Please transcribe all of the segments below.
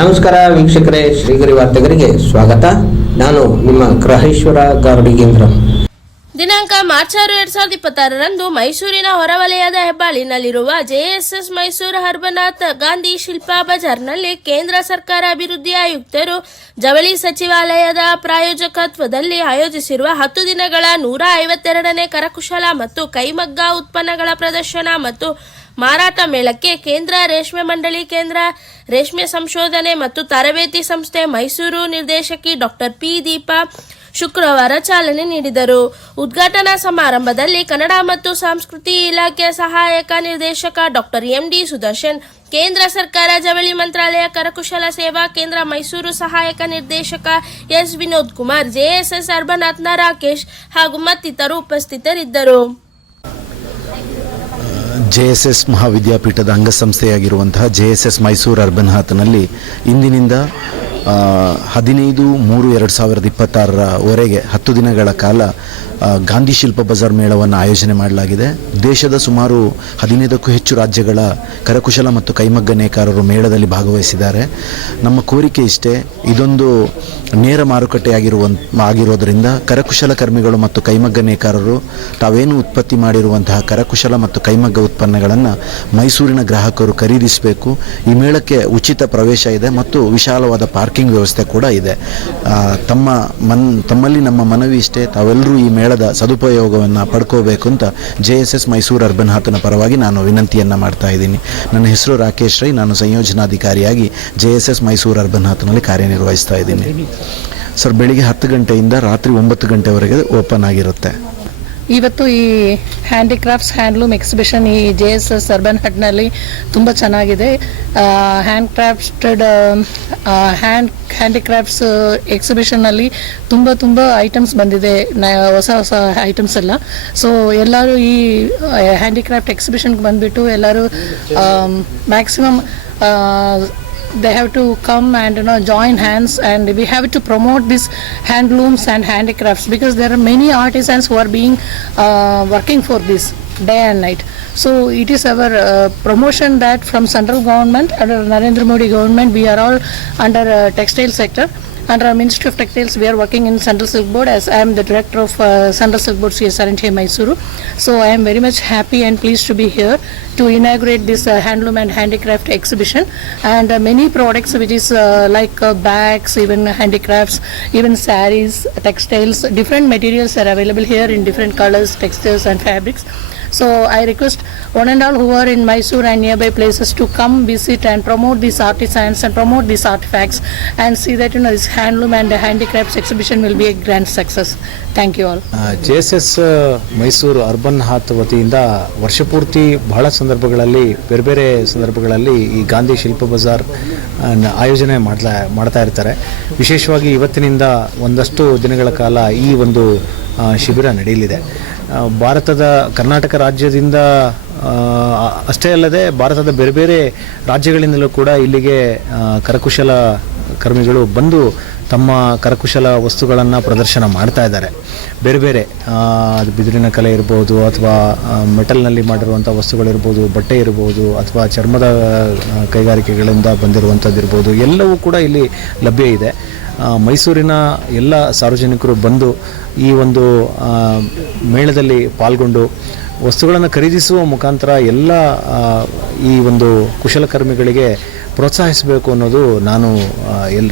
ನಮಸ್ಕಾರ ವೀಕ್ಷಕರೇ, ಶ್ರೀಗರಿ ವಾರ್ತೆಗರಿಗೆ ಸ್ವಾಗತ. ನಾನು ನಿಮ್ಮ ಗ್ರಹೇಶ್ವರ ಗಾರುಡಿಗೇಂದ್ರ. ದಿನಾಂಕ ಮಾರ್ಚ್ 6, 2026ರಂದು ಮೈಸೂರಿನ ಹೊರವಲಯದ ಹೆಬ್ಬಾಳಿನಲ್ಲಿರುವ ಜೆಎಸ್ಎಸ್ ಮೈಸೂರು ಹರ್ಬನಾಥ್ ಗಾಂಧಿ ಶಿಲ್ಪಾ ಬಜಾರ್ನಲ್ಲಿ ಕೇಂದ್ರ ಸರ್ಕಾರ ಅಭಿವೃದ್ಧಿ ಆಯುಕ್ತರು ಜವಳಿ ಸಚಿವಾಲಯದ ಪ್ರಾಯೋಜಕತ್ವದಲ್ಲಿ ಆಯೋಜಿಸಿರುವ 10 ದಿನಗಳ 152ನೇ ಕರಕುಶಲ ಮತ್ತು ಕೈಮಗ್ಗ ಉತ್ಪನ್ನಗಳ ಪ್ರದರ್ಶನ ಮತ್ತು ಮಾರಾಟ ಮೇಳಕ್ಕೆ ಕೇಂದ್ರ ರೇಷ್ಮೆ ಮಂಡಳಿ, ಕೇಂದ್ರ ರೇಷ್ಮೆ ಸಂಶೋಧನೆ ಮತ್ತು ತರಬೇತಿ ಸಂಸ್ಥೆ ಮೈಸೂರು ನಿರ್ದೇಶಕಿ ಡಾಕ್ಟರ್ ಪಿ. ದೀಪಾ ಶುಕ್ರವಾರ ಚಾಲನೆ ನೀಡಿದರು. ಉದ್ಘಾಟನಾ ಸಮಾರಂಭದಲ್ಲಿ ಕನ್ನಡ ಮತ್ತು ಸಂಸ್ಕೃತಿ ಇಲಾಖೆ ಸಹಾಯಕ ನಿರ್ದೇಶಕ ಡಾಕ್ಟರ್ ಎಂ.ಡಿ. ಸುದರ್ಶನ್, ಕೇಂದ್ರ ಸರ್ಕಾರ ಜವಳಿ ಮಂತ್ರಾಲಯ ಕರಕುಶಲ ಸೇವಾ ಕೇಂದ್ರ ಮೈಸೂರು ಸಹಾಯಕ ನಿರ್ದೇಶಕ ಎಸ್. ವಿನೋದ್ ಕುಮಾರ್, ಜೆಎಸ್ಎಸ್ ಹರ್ಬನಾಥ್ನ ರಾಕೇಶ್ ಹಾಗೂ ಮತ್ತಿತರರು ಉಪಸ್ಥಿತರಿದ್ದರು. ಜೆಎಸ್ಎಸ್ ಮಹಾವಿದ್ಯಾಪೀಠದ ಅಂಗಸಂಸ್ಥೆಯಾಗಿರುವಂತಹ ಜೆಎಸ್ಎಸ್ ಮೈಸೂರು ಹರ್ಬನಾಥ್ನಲ್ಲಿ ಇಂದಿನಿಂದ 15/3/2026 10 ದಿನಗಳ ಕಾಲ ಗಾಂಧಿ ಶಿಲ್ಪ ಬಜಾರ್ ಮೇಳವನ್ನು ಆಯೋಜನೆ ಮಾಡಲಾಗಿದೆ. ದೇಶದ ಸುಮಾರು 15ಕ್ಕೂ ಹೆಚ್ಚು ರಾಜ್ಯಗಳ ಕರಕುಶಲ ಮತ್ತು ಕೈಮಗ್ಗ ನೇಕಾರರು ಮೇಳದಲ್ಲಿ ಭಾಗವಹಿಸಿದ್ದಾರೆ. ನಮ್ಮ ಕೋರಿಕೆ ಇಷ್ಟೇ, ಇದೊಂದು ನೇರ ಮಾರುಕಟ್ಟೆ ಆಗಿರೋದರಿಂದ ಕರಕುಶಲ ಕರ್ಮಿಗಳು ಮತ್ತು ಕೈಮಗ್ಗ ನೇಕಾರರು ತಾವೇನು ಉತ್ಪತ್ತಿ ಮಾಡಿರುವಂತಹ ಕರಕುಶಲ ಮತ್ತು ಕೈಮಗ್ಗ ಉತ್ಪನ್ನಗಳನ್ನು ಮೈಸೂರಿನ ಗ್ರಾಹಕರು ಖರೀದಿಸಬೇಕು. ಈ ಮೇಳಕ್ಕೆ ಉಚಿತ ಪ್ರವೇಶ ಇದೆ ಮತ್ತು ವಿಶಾಲವಾದ ಪಾರ್ಕಿಂಗ್ ವ್ಯವಸ್ಥೆ ಕೂಡ ಇದೆ. ತಮ್ಮಲ್ಲಿ ನಮ್ಮ ಮನವಿ ಇಷ್ಟೇ, ತಾವೆಲ್ಲರೂ ಈ ಮೇಳದ ಸದುಪಯೋಗವನ್ನು ಪಡ್ಕೋಬೇಕು ಅಂತ ಜೆಎಸ್ಎಸ್ ಮೈಸೂರು ಹರ್ಬನಾಥ್ನ ಪರವಾಗಿ ನಾನು ವಿನಂತಿಯನ್ನು ಮಾಡ್ತಾ ಇದ್ದೀನಿ. ನನ್ನ ಹೆಸರು ರಾಕೇಶ್ ರೈ, ನಾನು ಸಂಯೋಜನಾಧಿಕಾರಿಯಾಗಿ ಜೆಎಸ್ಎಸ್ ಮೈಸೂರು ಹರ್ಬನಾಥ್ನಲ್ಲಿ ಕಾರ್ಯನಿರ್ವಹಿಸ್ತಾ ಇದ್ದೀನಿ. ಸರ್, ಬೆಳಿಗ್ಗೆ 10 ಗಂಟೆಯಿಂದ ರಾತ್ರಿ 9 ಗಂಟೆವರೆಗೆ ಓಪನ್ ಆಗಿರುತ್ತೆ. ಇವತ್ತು ಈ ಹ್ಯಾಂಡಿಕ್ರಾಫ್ಟ್ಸ್ ಹ್ಯಾಂಡ್ಲೂಮ್ ಎಕ್ಸಿಬಿಷನ್ ಈ ಜೆಎಸ್ಎಸ್ ಹರ್ಬನಾಥ್ನಲ್ಲಿ ತುಂಬ ಚೆನ್ನಾಗಿದೆ. ಹ್ಯಾಂಡಿಕ್ರಾಫ್ಟ್ಸ್ ಎಕ್ಸಿಬಿಷನ್ನಲ್ಲಿ ತುಂಬ ಐಟಮ್ಸ್ ಬಂದಿದೆ, ಹೊಸ ಐಟಮ್ಸ್ ಎಲ್ಲ. ಸೊ ಎಲ್ಲರೂ ಈ ಹ್ಯಾಂಡಿಕ್ರಾಫ್ಟ್ ಎಕ್ಸಿಬಿಷನ್ಗೆ ಬಂದುಬಿಟ್ಟು ಎಲ್ಲರೂ maximum they have to come and join hands, and we have to promote these handlooms and handicrafts because there are many artisans who are being working for this day and night. So it is our promotion that from central government, under Narendra Modi government, we are all under textile sector. Under our Ministry of Textiles, we are working in Central Silk Board, as I am the director of Central Silk Board CSR Mysuru. So I am very much happy and pleased to be here to inaugurate this handloom and handicraft exhibition, and many products which is like bags, even handicrafts, even sarees, textiles, different materials are available here in different colors, textures and fabrics. So I request one and all who are in Mysore and nearby places to come visit and promote these artisans and promote these artifacts and see that this handloom and handicrafts exhibition will be a grand success. Thank you all. JSS Mysuru ಹರ್ಬನಾಥ್ ವತಿಯಿಂದ ವರ್ಷಪೂರ್ತಿ ಬಹಳ ಸಂದರ್ಭಗಳಲ್ಲಿ ಬೇರೆ ಸಂದರ್ಭಗಳಲ್ಲಿ ಈ ಗಾಂಧಿ ಶಿಲ್ಪ ಬಜಾರ್ ಆಯೋಜನೆ ಮಾಡ್ತಾ ಇರ್ತಾರೆ. ವಿಶೇಷವಾಗಿ ಇವತ್ತಿನಿಂದ ಒಂದಷ್ಟು ದಿನಗಳ ಕಾಲ ಈ ಒಂದು ಶಿಬಿರ ನಡೆಯಲಿದೆ. ಭಾರತದ ಕರ್ನಾಟಕ ರಾಜ್ಯದಿಂದ ಅಷ್ಟೇ ಅಲ್ಲದೆ ಭಾರತದ ಬೇರೆ ರಾಜ್ಯಗಳಿಂದಲೂ ಕೂಡ ಇಲ್ಲಿಗೆ ಕರಕುಶಲ ಕರ್ಮಿಗಳು ಬಂದು ತಮ್ಮ ಕರಕುಶಲ ವಸ್ತುಗಳನ್ನು ಪ್ರದರ್ಶನ ಮಾಡ್ತಾ ಇದ್ದಾರೆ. ಬೇರೆ ಅದು ಬಿದಿರಿನ ಕಲೆ ಇರ್ಬೋದು, ಅಥವಾ ಮೆಟಲ್ನಲ್ಲಿ ಮಾಡಿರುವಂಥ ವಸ್ತುಗಳಿರ್ಬೋದು, ಬಟ್ಟೆ ಇರ್ಬೋದು, ಅಥವಾ ಚರ್ಮದ ಕೈಗಾರಿಕೆಗಳಿಂದ ಬಂದಿರುವಂಥದ್ದು ಇರ್ಬೋದು, ಎಲ್ಲವೂ ಕೂಡ ಇಲ್ಲಿ ಲಭ್ಯ ಇದೆ. ಮೈಸೂರಿನ ಎಲ್ಲ ಸಾರ್ವಜನಿಕರು ಬಂದು ಈ ಒಂದು ಮೇಳದಲ್ಲಿ ಪಾಲ್ಗೊಂಡು ವಸ್ತುಗಳನ್ನು ಖರೀದಿಸುವ ಮುಖಾಂತರ ಎಲ್ಲ ಈ ಒಂದು ಕುಶಲಕರ್ಮಿಗಳಿಗೆ ಪ್ರೋತ್ಸಾಹಿಸಬೇಕು ಅನ್ನೋದು ನಾನು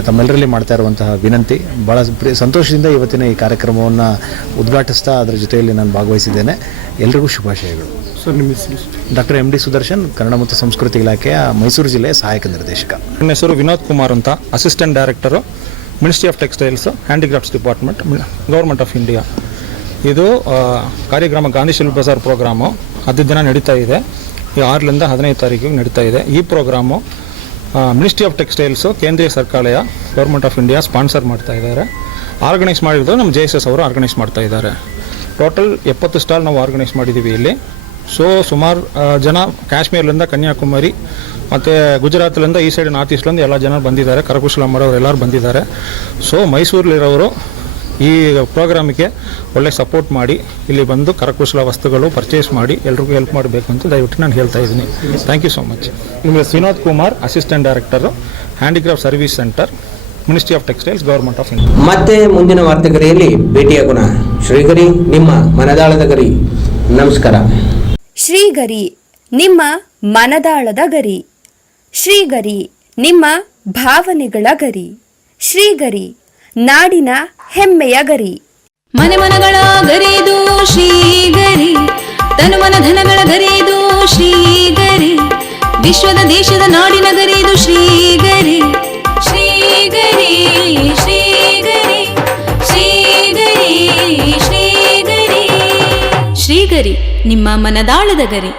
ತಮ್ಮೆಲ್ಲರಲ್ಲಿ ಮಾಡ್ತಾ ಇರುವಂತಹ ವಿನಂತಿ. ಭಾಳ ಸಂತೋಷದಿಂದ ಇವತ್ತಿನ ಈ ಕಾರ್ಯಕ್ರಮವನ್ನು ಉದ್ಘಾಟಿಸ್ತಾ ಅದರ ಜೊತೆಯಲ್ಲಿ ನಾನು ಭಾಗವಹಿಸಿದ್ದೇನೆ. ಎಲ್ರಿಗೂ ಶುಭಾಶಯಗಳು. ಸರ್, ನಿಮ್ಮ ಹೆಸರು? Doctor MD. ಸುದರ್ಶನ್, ಕನ್ನಡ ಮತ್ತು ಸಂಸ್ಕೃತಿ ಇಲಾಖೆಯ ಮೈಸೂರು ಜಿಲ್ಲೆಯ ಸಹಾಯಕ ನಿರ್ದೇಶಕ. ನನ್ನ ಹೆಸರು ವಿನೋದ್ ಕುಮಾರ್ ಅಂತ, assistant director, ministry of textiles, handicrafts department, government of India. ಇದು ಕಾರ್ಯಕ್ರಮ ಗಾಂಧಿ ಶಿಲ್ಪ ಬಜಾರ್ ಪ್ರೋಗ್ರಾಮು 10 ದಿನ ನಡೀತಾ ಇದೆ. 6ರಿಂದ 15 ತಾರೀಕಿಗೆ ನಡೀತಾ ಇದೆ. ಈ ಪ್ರೋಗ್ರಾಮು ಮಿನಿಸ್ಟ್ರಿ ಆಫ್ ಟೆಕ್ಸ್ಟೈಲ್ಸು, ಕೇಂದ್ರೀಯ ಸರ್ಕಾರಯ, ಗೌರ್ಮೆಂಟ್ ಆಫ್ ಇಂಡಿಯಾ ಸ್ಪಾನ್ಸರ್ ಮಾಡ್ತಾ ಇದ್ದಾರೆ. ಆರ್ಗನೈಸ್ ಮಾಡಿರೋದು ನಮ್ಮ JSS ಅವರು ಆರ್ಗನೈಸ್ ಮಾಡ್ತಾ ಇದ್ದಾರೆ. ಟೋಟಲ್ 70 ಸ್ಟಾಲ್ ನಾವು ಆರ್ಗನೈಸ್ ಮಾಡಿದ್ದೀವಿ ಇಲ್ಲಿ. ಸೊ ಸುಮಾರು ಜನ ಕಾಶ್ಮೀರದಿಂದ ಕನ್ಯಾಕುಮಾರಿ ಮತ್ತು ಗುಜರಾತ್ಲಿಂದ ಈ ಸೈಡ್ ನಾರ್ತ್ ಈಸ್ಟ್ಲಿಂದ ಎಲ್ಲ ಜನ ಬಂದಿದ್ದಾರೆ. ಕರಕುಶಲ ಮಾಡೋರು ಎಲ್ಲರೂ ಬಂದಿದ್ದಾರೆ. ಸೊ ಮೈಸೂರಲ್ಲಿರೋರು ಈ ಪ್ರೋಗ್ರಾಮಿಗೆ ಒಳ್ಳೆ ಸಪೋರ್ಟ್ ಮಾಡಿ ಇಲ್ಲಿ ಬಂದು ಕರಕುಶಲ ವಸ್ತುಗಳು ಪರ್ಚೇಸ್ ಮಾಡಿ ಎಲ್ರಿಗೂ ಹೆಲ್ಪ್ ಮಾಡಬೇಕು ಅಂತ ದಯವಿಟ್ಟು ನಾನು ಹೇಳ್ತಾ ಇದ್ದೀನಿ. Thank you so much. ನಿಮಗೆ Vinod Kumar, assistant director, handicraft service centre, ministry of textiles, government of India. ಮತ್ತೆ ಮುಂದಿನ ವಾರ್ತೆಗರಿಯಲ್ಲಿ ಭೇಟಿಯಾಗೋಣ. ಶ್ರೀಗರಿ, ನಿಮ್ಮ ಮನದಾಳದ ಗರಿ. ನಮಸ್ಕಾರ. ಶ್ರೀಗರಿ, ನಿಮ್ಮ ಮನದಾಳದ ಗರಿ. ಶ್ರೀಗರಿ, ನಿಮ್ಮ ಭಾವನೆಗಳ ಗರಿ. ಶ್ರೀಗರಿ, ನಾಡಿನ ಹೆಮ್ಮೆಯ ಗರಿ. ಮನೆ ಮನಗಳ ಗರಿದು ಶ್ರೀಗರಿ, ತನು ಮನ ಧನಗಳ ಗರಿದು ಶ್ರೀಗರಿ, ವಿಶ್ವದ ದೇಶದ ನಾಡಿನ ಗರಿದು ಶ್ರೀಗರಿ. ಶ್ರೀಗರಿ ಶ್ರೀಗರಿ ಶ್ರೀಗರಿ ಶ್ರೀಗರಿ ಶ್ರೀಗರಿ, ನಿಮ್ಮ ಮನದಾಳದ ಗರಿ.